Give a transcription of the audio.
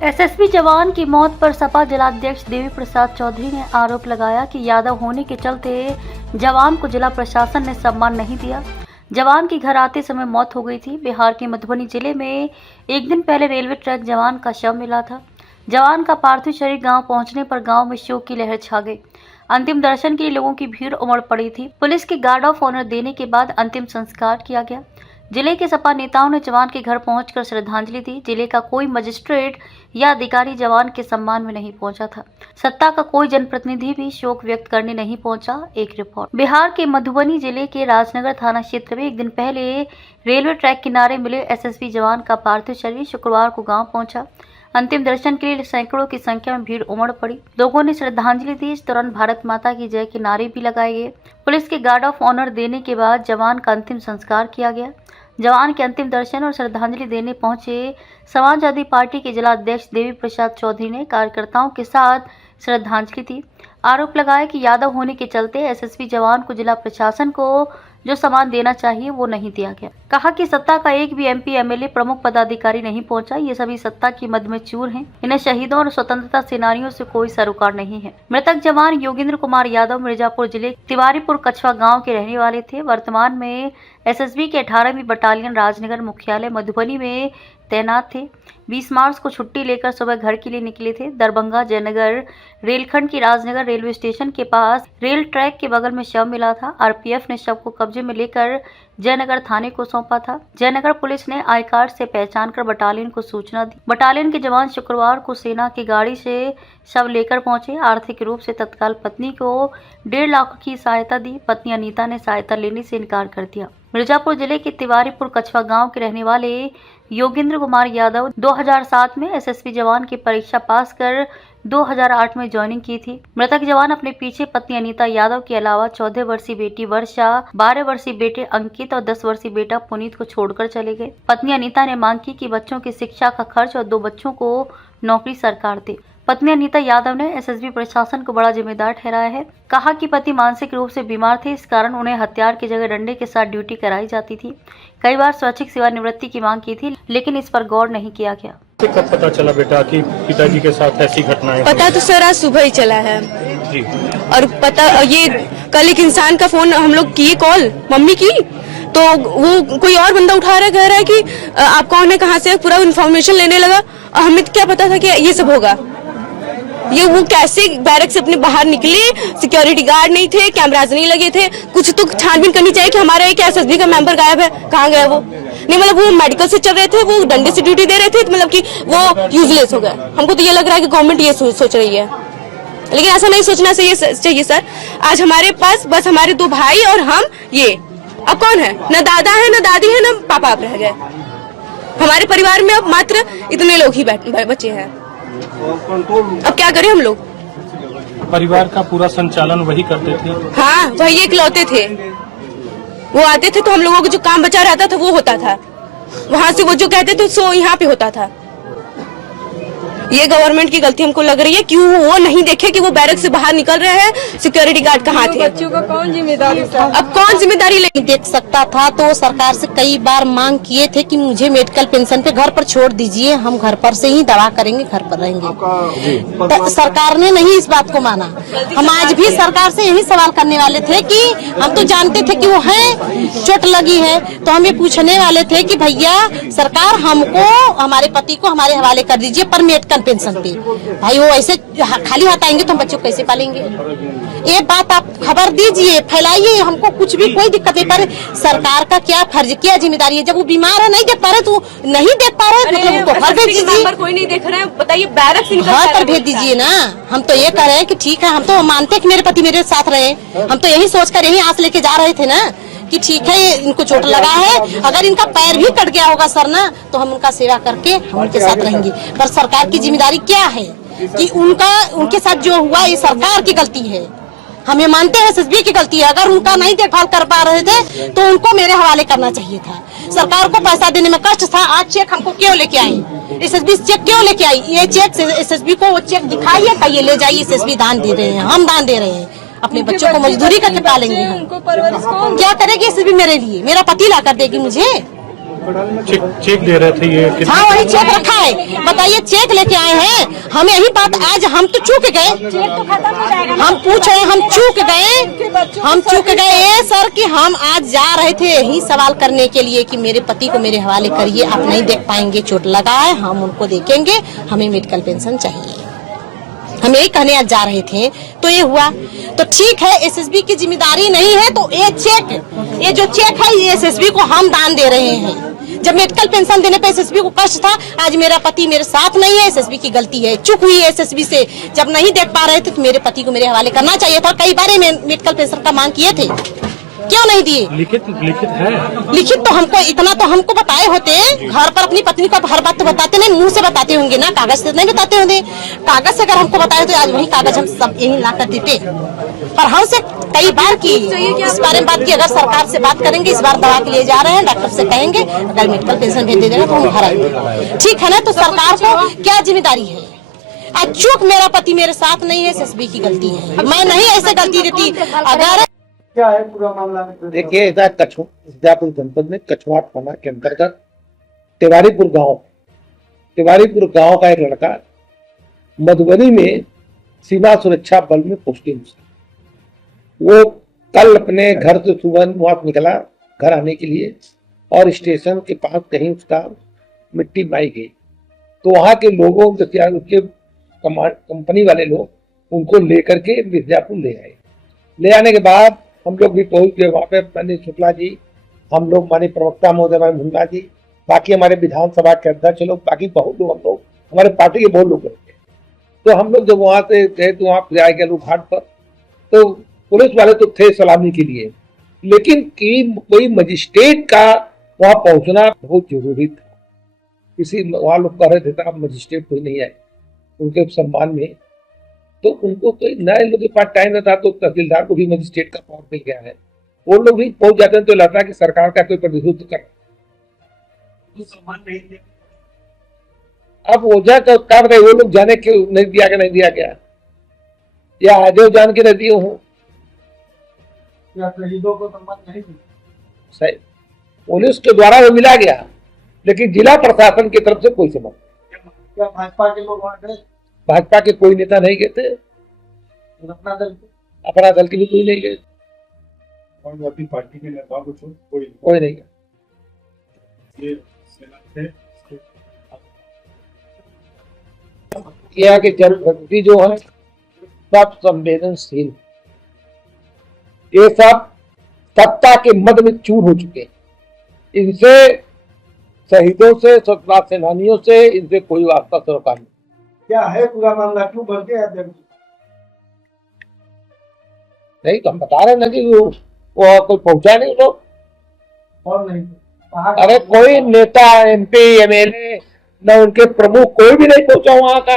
SSB जवान की मौत पर सपा जिलाध्यक्ष देवी प्रसाद चौधरी ने आरोप लगाया कि यादव होने के चलते जवान को जिला प्रशासन ने सम्मान नहीं दिया। जवान की घर आते समय मौत हो गई थी। बिहार के मधुबनी जिले में एक दिन पहले रेलवे ट्रैक जवान का शव मिला था। जवान का पार्थिव शरीर गांव पहुंचने पर गांव में शोक की लहर छा गई। अंतिम दर्शन के लिए लोगों की भीड़ उमड़ पड़ी थी। पुलिस की गार्ड ऑफ ऑनर देने के बाद अंतिम संस्कार किया गया। जिले के सपा नेताओं ने जवान के घर पहुंचकर श्रद्धांजलि दी। जिले का कोई मजिस्ट्रेट या अधिकारी जवान के सम्मान में नहीं पहुंचा था। सत्ता का कोई जनप्रतिनिधि भी शोक व्यक्त करने नहीं पहुंचा। एक रिपोर्ट। बिहार के मधुबनी जिले के राजनगर थाना क्षेत्र में एक दिन पहले रेलवे ट्रैक किनारे मिले एसएसबी जवान का पार्थिव शरीर शुक्रवार को गाँव पहुंचा। अंतिम दर्शन के लिए सैकड़ों की संख्या में भीड़ उमड़ पड़ी। लोगों ने श्रद्धांजलि दी। इस दौरान भारत माता की जय के नारे भी लगाए गए। पुलिस के गार्ड ऑफ ऑनर देने के बाद जवान का अंतिम संस्कार किया गया। जवान के अंतिम दर्शन और श्रद्धांजलि देने पहुंचे समाजवादी पार्टी के जिलाध्यक्ष देवी प्रसाद चौधरी ने कार्यकर्ताओं के साथ श्रद्धांजलि दी। आरोप लगाया कि यादव होने के चलते एसएसबी जवान को जिला प्रशासन को जो सम्मान देना चाहिए वो नहीं दिया गया। कहा कि सत्ता का एक भी एमपी एमएलए प्रमुख पदाधिकारी नहीं पहुंचा। ये सभी सत्ता की मद में चूर हैं। इन्हें शहीदों और स्वतंत्रता सेनानियों से कोई सरोकार नहीं है। मृतक जवान योगेंद्र कुमार यादव मिर्जापुर जिले तिवारीपुर कछवा गांव के रहने वाले थे। वर्तमान में एसएसबी के 18वीं बटालियन राजनगर मुख्यालय मधुबनी में तैनात थे। 20 मार्च को छुट्टी लेकर सुबह घर के लिए निकले थे। दरभंगा जयनगर रेलखंड की राजनगर रेलवे स्टेशन के पास रेल ट्रैक के बगल में शव मिला था। आरपीएफ ने शव को कब्जे में लेकर जयनगर थाने को सौंपा था। जयनगर पुलिस ने आई कार्ड से पहचान कर बटालियन को सूचना दी। बटालियन के जवान शुक्रवार को सेना की गाड़ी से शव लेकर पहुंचे। आर्थिक रूप से तत्काल पत्नी को 1.5 लाख की सहायता दी। पत्नी अनीता ने सहायता लेने से इनकार कर दिया। मिर्जापुर जिले के तिवारीपुर कछवा गांव के रहने वाले योगेंद्र कुमार यादव 2007 में एसएसबी जवान की परीक्षा पास कर 2008 में ज्वाइनिंग की थी। मृतक जवान अपने पीछे पत्नी अनीता यादव के अलावा 14 वर्षीय बेटी वर्षा, 12 वर्षीय बेटे अंकित और 10 वर्षीय बेटा पुनीत को छोड़कर चले गए। पत्नी अनीता ने मांग की कि बच्चों की शिक्षा का खर्च और 2 बच्चों को नौकरी सरकार दे। पत्नी अनीता यादव ने एसएसबी प्रशासन को बड़ा जिम्मेदार ठहराया है। कहा कि पति मानसिक रूप से बीमार थे, इस कारण उन्हें हथियार की जगह डंडे के साथ ड्यूटी कराई जाती थी। कई बार स्वैच्छिक सेवानिवृत्ति की मांग की थी, लेकिन इस पर गौर नहीं किया गया। कब पता चला बेटा कि पिताजी के साथ ऐसी घटनाएं? पता तो सर आज सुबह ही चला है जी। और पता ये कल एक इंसान का फोन हम लोग किए कॉल मम्मी की, तो वो कोई और बंदा उठा रहा है, कह रहा है कि आप कौन है, कहाँ से, पूरा इन्फॉर्मेशन लेने लगा। और हमें क्या पता था कि ये सब होगा। ये वो कैसे बैरक से अपने बाहर निकले, सिक्योरिटी गार्ड नहीं थे, कैमराज नहीं लगे थे। कुछ तो छानबीन करनी चाहिए कि हमारा एक एसएसबी का मेंबर गायब है, कहाँ गया वो। नहीं मतलब वो मेडिकल से चल रहे थे, वो डंडे से ड्यूटी दे रहे थे, तो मतलब कि वो यूजलेस हो गए। हमको तो ये लग रहा है कि गवर्नमेंट ये सोच रही है, लेकिन ऐसा नहीं सोचना चाहिए सर। आज हमारे पास बस हमारे 2 भाई और हम, ये अब कौन है, न दादा है न दादी है न पापा आप रह गए। हमारे परिवार में अब मात्र इतने लोग ही बचे हैं। अब क्या करें हम लोग? परिवार का पूरा संचालन वही करते थे? हाँ, वही इकलौते थे। वो आते थे तो हम लोगों को जो काम बचा रहता था वो होता था। वहाँ से वो जो कहते थे सो यहाँ पे होता था। ये गवर्नमेंट की गलती हमको लग रही है। क्यों वो नहीं देखे कि वो बैरक से बाहर निकल रहे हैं, सिक्योरिटी गार्ड कहाँ थे। बच्चों का कौन जिम्मेदारी? अब कौन जिम्मेदारी लेगी? देख सकता था तो सरकार से कई बार मांग किए थे कि मुझे मेडिकल पेंशन पे घर पर छोड़ दीजिए, हम घर पर से ही दवा करेंगे, घर पर रहेंगे। सरकार ने नहीं इस बात को माना। हम आज भी सरकार से यही सवाल करने वाले थे कि हम तो जानते थे कि वो है, चोट लगी है, तो हम ये पूछने वाले थे कि भैया सरकार हमको, हमारे पति को हमारे हवाले कर दीजिए पर मेडिकल पेंशन पे। भाई वो ऐसे खाली हाथ आएंगे तो हम बच्चों को कैसे पालेंगे? ये बात आप खबर दीजिए, फैलाइए। हमको कुछ भी कोई दिक्कत नहीं, पर सरकार का क्या फर्ज, क्या जिम्मेदारी है? जब वो बीमार है, नहीं देख पा रहे तो नहीं देख पा रहे, मतलब उनको घर भेज दीजिए। कोई नहीं देख रहे हैं, बताइए बैरक से घर पर भेज दीजिए ना। हम तो ये कह रहे हैं कि ठीक है, हम तो मानते हैं कि मेरे पति मेरे साथ रहे। हम तो यही सोचकर यही आस लेके जा रहे थे ना कि ठीक है इनको चोट लगा है, अगर इनका पैर भी कट गया होगा सर ना, तो हम उनका सेवा करके हम उनके साथ रहेंगे। पर सरकार की जिम्मेदारी क्या है कि उनके साथ जो हुआ ये सरकार की गलती है। हम ये मानते हैं एसएसबी की गलती है। अगर उनका नहीं देखभाल कर पा रहे थे तो उनको मेरे हवाले करना चाहिए था। सरकार को पैसा देने में कष्ट था। आज चेक हमको क्यों लेके आई? एसएसबी चेक क्यों लेके आई? ये चेक एसएसबी को वो चेक दिखाइए, ये ले जाइए, एसएसबी दान दे रहे हैं, हम दान दे रहे हैं। अपने बच्चों को मजदूरी करके पालेंगे हम। उनको परवरिश कौन क्या करेगी एसएसबी मेरे लिए? मेरा पति ला कर देगी मुझे? चेक दे रहे थे ये हाँ वही चेक रखा है। बताइए चेक लेके आए हैं, हमें यही बात आज हम तो चूक गए। हम पूछ रहे हैं, हम चूक गए सर कि हम आज जा रहे थे यही सवाल करने के लिए कि मेरे पति को मेरे हवाले करिए, आप नहीं देख पाएंगे, चोट लगा है, हम उनको देखेंगे, हमें मेडिकल पेंशन चाहिए। हम यही कहने आज जा रहे थे तो ये हुआ। तो ठीक है, एसएसबी की जिम्मेदारी नहीं है तो ये जो चेक है ये एसएसबी को हम दान दे रहे हैं। जब मेडिकल पेंशन देने पे एसएसबी को कष्ट था, आज मेरा पति मेरे साथ नहीं है, एसएसबी की गलती है, चूक हुई है एसएसबी से। जब नहीं देख पा रहे थे तो मेरे पति को मेरे हवाले करना चाहिए था। कई बार मेडिकल पेंशन का मांग किए थे, क्यों नहीं दिए? लिखित है। लिखित तो हमको इतना तो हमको बताए होते, घर पर अपनी पत्नी को हर बात तो बताते नहीं, मुंह से बताते होंगे ना, कागज से नहीं बताते होंगे। कागज से अगर हमको बताए तो आज वही कागज हम सब यही ला कर देते। पर हमसे कई बार की इस बारे में बात की, अगर सरकार से बात करेंगे, इस बार दवा के लिए जा रहे हैं, डॉक्टर से कहेंगे अगर मेडिकल पेंशन भेज दे देगा तो हम घर आएंगे, ठीक है ना। तो सरकार को क्या जिम्मेदारी है? आज चूक मेरा पति मेरे साथ नहीं है, एसएसबी की गलती है, मैं नहीं ऐसे गलती देती। अगर क्या है पूरा मामला? देखिए, ऐसा मिर्जापुर जनपद में कछवाड़ थाना के अंतर्गत तिवारीपुर गांव का एक लड़का मधुबनी में सीमा सुरक्षा बल में पोस्टिंग। वो कल अपने घर से सुबह वहां निकला घर आने के लिए और स्टेशन के पास कहीं उसका मिट्टी माई गई। तो वहां के लोगों उसके कंपनी वाले लोग उनको लेकर के मिर्जापुर ले आए। ले आने के बाद हम लोग भी पहुंच गए वहां पे। माननीय शुक्ला जी, हम लोग माननीय प्रवक्ता महोदय मुन्ना जी, बाकी हमारे विधानसभा के अध्यक्ष लोग, बाकी बहुत लोग, हम लोग हमारे पार्टी के बहुत लोग गए। तो हम लोग जब वहां से गए तो वहां जाए गए घाट पर, तो पुलिस वाले तो थे सलामी के लिए, लेकिन कोई मजिस्ट्रेट का वहां पहुंचना बहुत जरूरी था। किसी वहां लोग कह रहे थे मजिस्ट्रेट कोई नहीं आए उनके सम्मान में, तो उनको कोई नए लोगों के पास टाइम रहता तो तहसीलदार को भी मजिस्ट्रेट का पावर मिल गया है, वो लोग भी पहुंच जाते हैं। तो लगता है कि सरकार का कोई प्रतिनिधित्व कर। अब वजह तो कर रहे वो लोग जाने क्यों नहीं दिया गया, या आगे जान के नहीं दिए हूँ, या शहीदों को सम्मान नहीं मिला? सही पुलिस के द्वारा वो मिला गया, लेकिन जिला प्रशासन की तरफ से कोई समझ। क्या भाजपा के लोग वहाँ गए? भाजपा के कोई नेता नहीं गए थे, अपना दल के भी कोई नहीं गए, और अपनी पार्टी के नेताओं को छोड़ कोई नहीं गया। ये सेना थे यह कि जनप्रतिनिधि जो है सब संवेदनशील, ये सब सत्ता के मद में चूर हो चुके हैं। इनसे शहीदों से, स्वतंत्रता सेनानियों से इनसे कोई वास्ता सरोकार नहीं। क्या है पूरा मामला, क्यों बढ़ते हैं अध्यक्ष? नहीं तो हम बता रहे ना कि वो कोई पहुंचा नहीं लोग, और नहीं अरे कोई नेता, MP, MLA, न उनके प्रमुख, कोई भी नहीं पहुंचा वहां का।